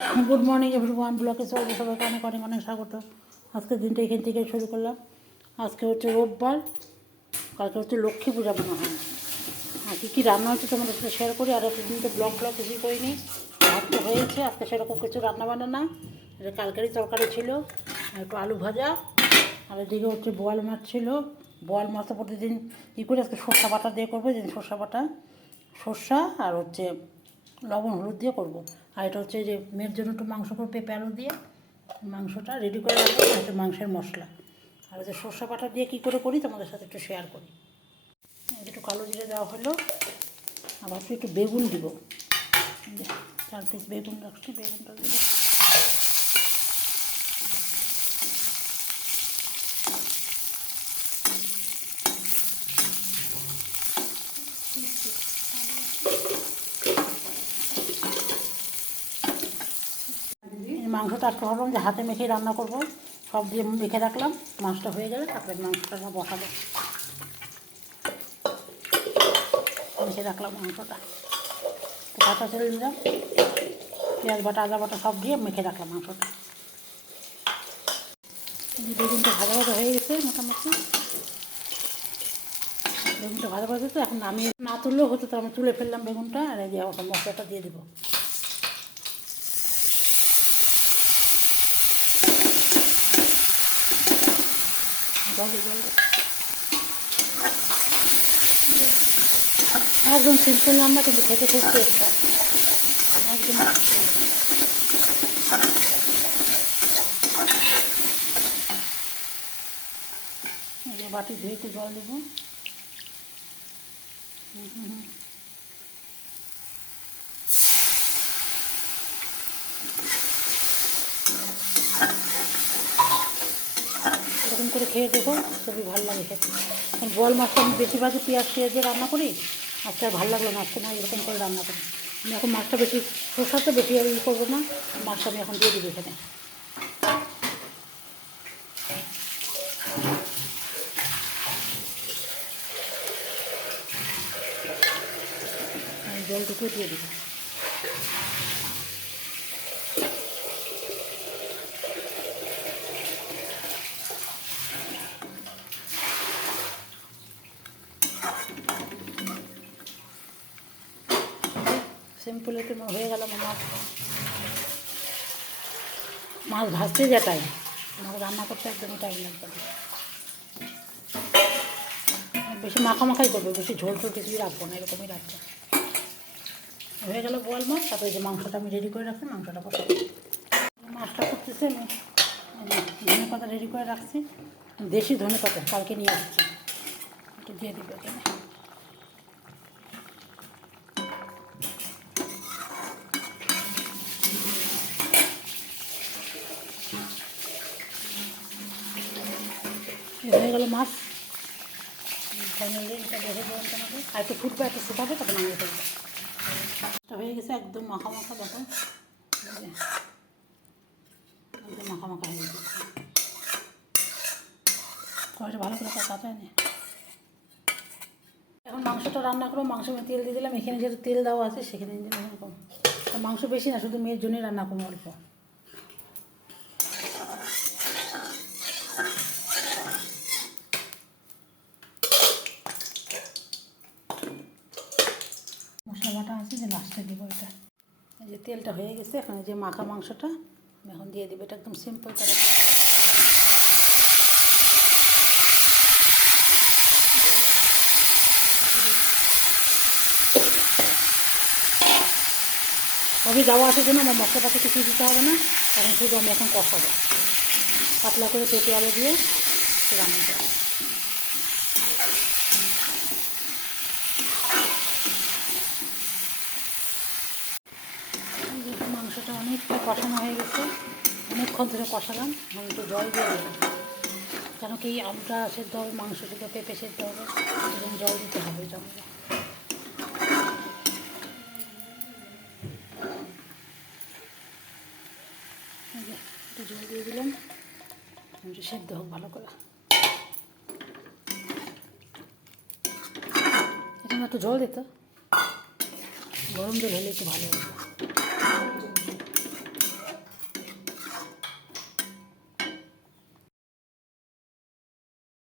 Good morning everyone, ব্লকে চলবে সবাইকে অনেক অনেক অনেক স্বাগত। আজকের দিনটা এখান থেকে শুরু করলাম। আজকে হচ্ছে রোববার, কালকে হচ্ছে লক্ষ্মী পূজা মনে হয়। আর কী কী রান্না হচ্ছে তোমাদের সাথে শেয়ার করি। আর একটা দিন তো ব্লগ কিছুই করিনি, ভাত তো হয়েছে। আজকে সেরকম কিছু রান্নাবান্না না, এটা কালকেরই তরকারি ছিল, একটু আলু ভাজা। আর এদিকে হচ্ছে বোয়াল মাছ ছিল। বোয়াল মাছটা প্রতিদিন কী করে আজকে সর্ষা বাটা দিয়ে করবো, যেদিন সর্ষা বাটা, সর্ষা আর হচ্ছে লবণ হলুদ দিয়ে করবো। আর এটা হচ্ছে যে মেয়ের জন্য একটু মাংস করে পেঁপে আলু দিয়ে মাংসটা রেডি করে রাখবো। হচ্ছে মাংসের মশলা। আর হচ্ছে সর্ষা বাটা দিয়ে কী করে করি তোমাদের সাথে একটু শেয়ার করি। একটু কালো জিরে দেওয়া হলো, আবার একটু বেগুন দিব, 4 পিস বেগুন রাখছি, বেগুনটা দিব। মাংসটা আজকে ভাবলাম যে হাতে মেখে রান্না করব, সব দিয়ে মেখে রাখলাম। মাছটা হয়ে গেলে তারপরে মাংসটা বসাবো। মেখে রাখলাম মাংসটা, তো কাঁচা তেল দিলাম, পেঁয়াজ বাটা আদা বাটা সব দিয়ে মেখে রাখলাম মাংসটা। বেগুনটা ভাজা ভাজা হয়ে গেছে মোটামুটি। বেগুনটা ভাজা ভাজা তো এখন আমি না তুললেও হতো, তো আমি তুলে ফেললাম বেগুনটা। আর এই যে এখন মশলাটা দিয়ে দিব। জল একদম সিম্পল রান্না, কিন্তু খেতে খুব টেস্ট হয় একদম। বাটি ধুয়ে একটু জল দেবো। এরকম করে খেয়ে দেখো, খুবই ভালো লাগে খেতে। বোয়াল মাছটা আমি বেশিরভাগই পেঁয়াজ দিয়ে রান্না করি। আজকে আর ভালো লাগলো না, আজকে না এরকম করে রান্না করি। আমি এখন মাছটা বেশি সরষাটা বেশি আর ই করবো না, মাছটা আমি এখন দিয়ে দিবি এখানে। জলটুকু দিয়ে দেবো। সিম্পল এতে হয়ে গেল মাছ। মাছ ভাজতে যা টাইম, মাছ রান্না করতে একদমই টাইম লাগবে না। বেশি মাখামাখাই করবো, বেশি ঝোল টোল কিছুই রাখবো না, এরকমই রাখবো। হয়ে গেল বোয়াল মাছ। তারপরে যে মাংসটা আমি রেডি করে রাখছি, মাংসটা বসাবো। মাছটা করতেছে আমি ধনে পাতা রেডি করে রাখছি, দেশি ধনে পাতা কালকে নিয়ে আসছি, একটু দিয়ে দিব এখানে। হয়ে গেল মাছ ফাইনালি। এটা দেখে দেবেন তোমাকে, আর একটু ফুটবে, একটু শুকাবে, তখন নামিয়ে ফেলবো। এটা হয়ে গেছে একদম মাখা মাখা, দেখো একদম মাখা মাখা হয়ে গেছে। কড়াইটা ভালো করে কাঁচায় নে। এখন মাংসটা রান্না করবো। মাংস আমি তেল দিয়ে দিলাম, এখানে যেহেতু তেল দেওয়া আছে সেখানে এরকম। মাংস বেশি না, শুধু মেয়ের জন্যই রান্না করবো অল্প। মশলা বাটা আছে যে লাস্টে দিব এটা। এই যে তেলটা হয়ে গেছে, এখানে যে মাখা মাংসটা আমি এখন দিয়ে দিব। এটা একদম সিম্পল করে সবই দেওয়া আছে জন্য আমার মশলাটাকে কিছু দিতে হবে না। এখন শুধু আমি এখন কষাবো, পাতলা করে পেঁপে আলু দিয়ে রান্না করবো। মাংসটা অনেকটা কষানো হয়ে গেছে, অনেকক্ষণ ধরে কষালাম। এখন একটু জল দিয়ে দেবো, কেন কি আলুটা সেদ্ধ হবে, মাংস সেদ্ধ, পেঁপে সেদ্ধ হবে, এবং জল দিতে হবে এটা আমাকে। একটু জল দিয়ে দিলাম, একটু সেদ্ধ হোক ভালো করে। এখানে একটু জল দিত, গরম জল হলে একটু ভালো হতো।